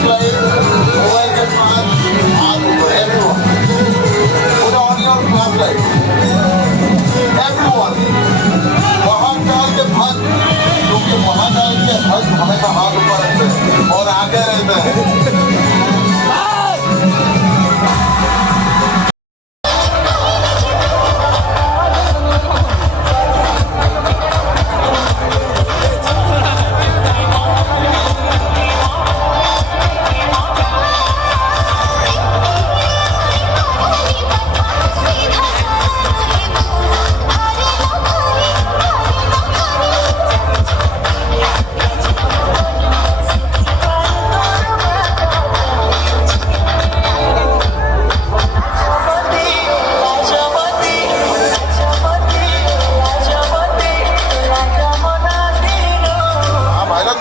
flashlight, mobile के पास हाथ ऊपर, everyone. Put on your flashlight. Everyone. वहाँ डाल के भस्म, क्योंकि वहाँ डाल के भस्म हमेशा हाथ ऊपर रखते हैं और आगे रहते हैं.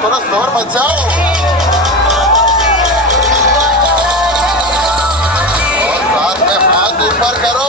थोड़ा शोर मचाओ और साथ में हाथ ऊपर करो.